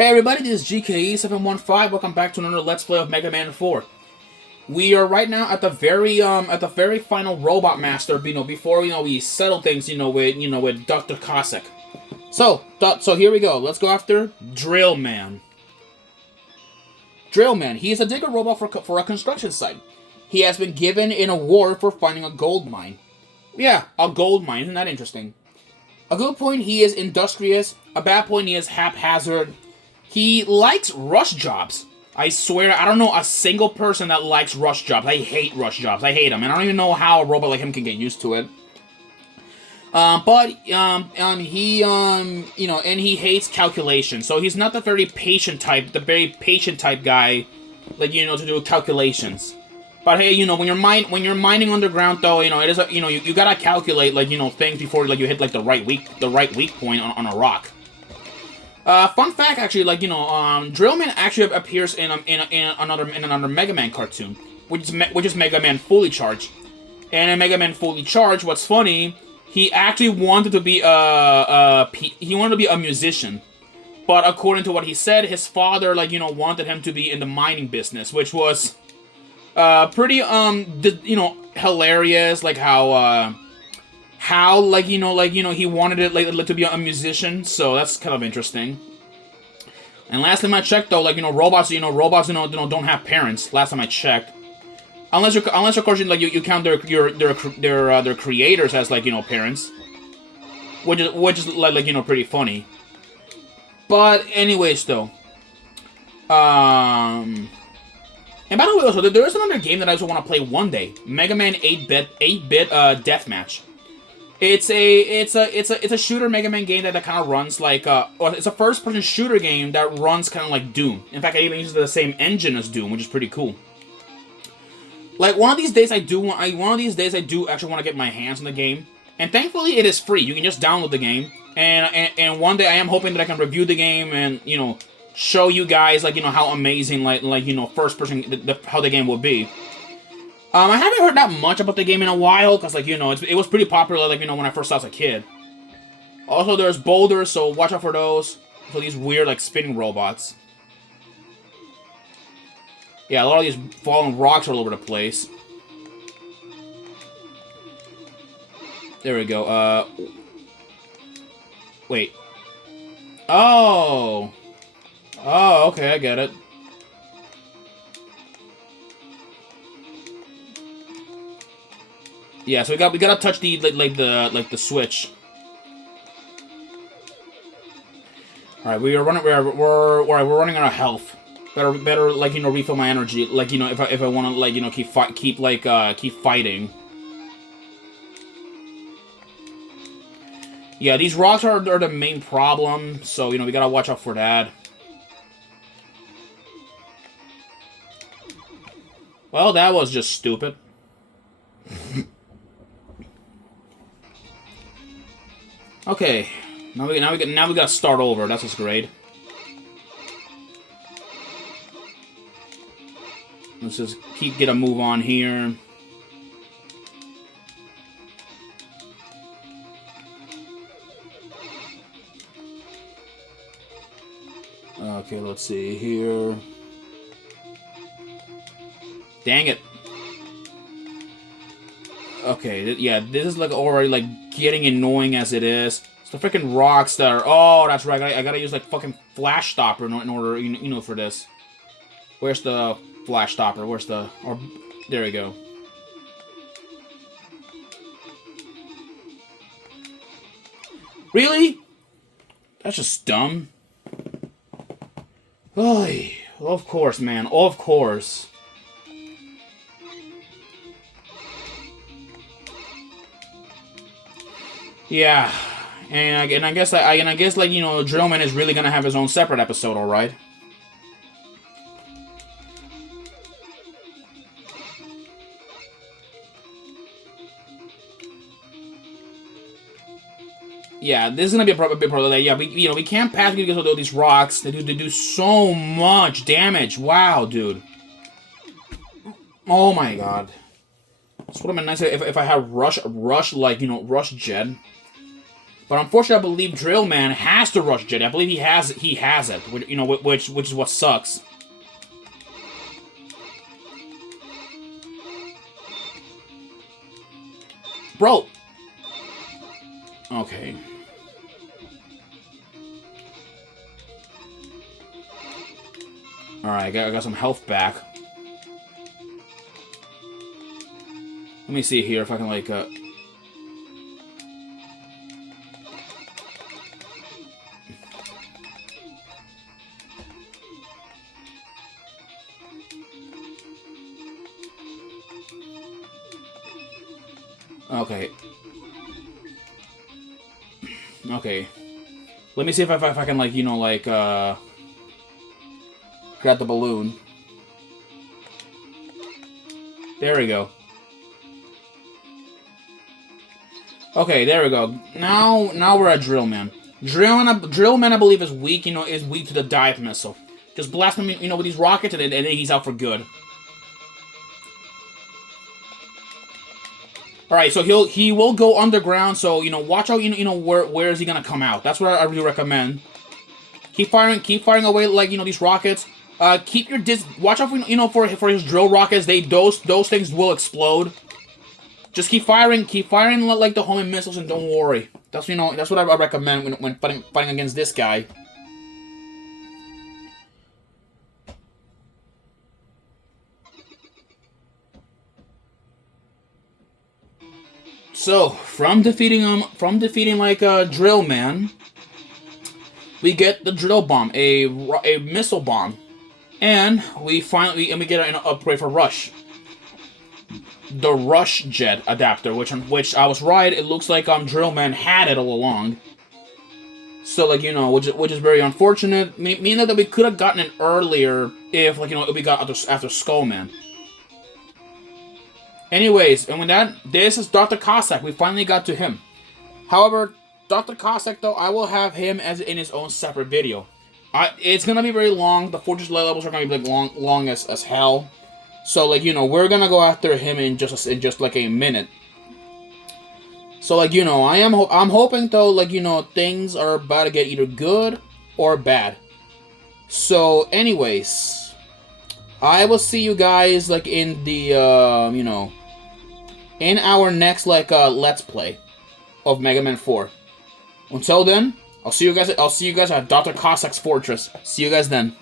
Hey everybody, this is GKE715. Welcome back to another Let's Play of Megaman 4. We are right now at the very final Robot Master. Before we settle things. With Dr. Cossack. So here we go. Let's go after Drill Man. Drill Man. He is a digger robot for a construction site. He has been given an award for finding a gold mine. Yeah, a gold mine. Isn't that interesting? A good point, he is industrious. A bad point, he is haphazard. He likes rush jobs. I swear, I don't know a single person that likes rush jobs. I hate rush jobs. I hate them. And I don't even know how a robot like him can get used to it. And he hates calculation. So he's not the very patient type guy, to do calculations. But hey, when you're mining underground though, it is you gotta calculate things before you hit the right weak point on a rock. Fun fact, actually, Drillman actually appears in another Megaman cartoon, which is Megaman Fully Charged. And in Megaman Fully Charged, what's funny, he actually wanted to be a musician, but according to what he said, his father wanted him to be in the mining business, which was pretty hilarious, he wanted it to be a musician, so that's kind of interesting. And last time I checked though, robots don't have parents. Last time I checked, unless of course you count their creators as parents, which is pretty funny. But anyways though, and by the way, also there is another game that I also want to play one day. Megaman 8-bit Deathmatch. It's a shooter Mega Man game that kind of runs it's a first-person shooter game that runs kind of like Doom. In fact, it even uses the same engine as Doom, which is pretty cool. One of these days I do actually want to get my hands on the game, and thankfully it is free. You can just download the game, and one day I am hoping that I can review the game and show you guys how amazing first-person how the game will be. I haven't heard that much about the game in a while, because, it was pretty popular, when I first saw it as a kid. Also, there's boulders, so watch out for those. So these weird, spinning robots. Yeah, a lot of these falling rocks are all over the place. There we go, wait. Oh! Oh, okay, I get it. Yeah, so we gotta touch the the switch. All right, we're running out of health. Better refill my energy. If I want to keep fighting. Yeah, these rocks are the main problem. So we gotta watch out for that. Well, that was just stupid. Okay, now we gotta start over. That's what's great. Let's just get a move on here. Okay, let's see here. Dang it. Okay, yeah, this is already getting annoying as it is. It's the freaking rocks that are. Oh, that's right. I gotta use fucking flash stopper in order for this. Where's the flash stopper? There we go. Really? That's just dumb. Oy, of course, man. Of course. Yeah, and I guess Drillman is really gonna have his own separate episode, all right. Yeah, this is gonna be a big problem. Yeah, we can't pass because of these rocks. They do so much damage. Wow, dude. Oh my god. This would have been nice if I had rush Rush Jet. But unfortunately, I believe Drill Man has to rush Jet. I believe he has it. You know, which is what sucks. Bro. Okay. Alright, I got some health back. Let me see here if I can, like, Okay. Okay. Let me see if I can, like, you know, like, grab the balloon. There we go. Okay, there we go. Now we're at Drill Man. Drill Man, I believe, is weak, you know, is weak to the dive missile. Just blast him, you know, with these rockets, and then he's out for good. Alright, so he will go underground, so, you know, watch out, you know, where is he gonna come out. That's what I really recommend. Keep firing away, like, you know, these rockets. Keep your watch out for, you know, for his drill rockets. Those things will explode. Just keep firing like the homing missiles, and don't worry. That's, you know, that's what I recommend when fighting against this guy. So, from defeating like Drill Man, we get the Drill Bomb, a missile bomb, and we get an upgrade for Rush, the Rush Jet adapter, which I was right. It looks like Drill Man had it all along. So, like, you know, which is very unfortunate. Meaning that we could have gotten it earlier if, like, you know, we got after Skullman. Anyways, and with that, this is Dr. Cossack. We finally got to him. However, Dr. Cossack, though, I will have him as in his own separate video. It's gonna be very long. The fortress levels are gonna be like long as hell. So, like, you know, we're gonna go after him in just like a minute. So, like, you know, I'm hoping, though, like, you know, things are about to get either good or bad. So, anyways, I will see you guys, like, in the you know, in our next, like, Let's Play of Megaman 4. Until then, I'll see you guys at Dr. Cossack's Fortress. See you guys then.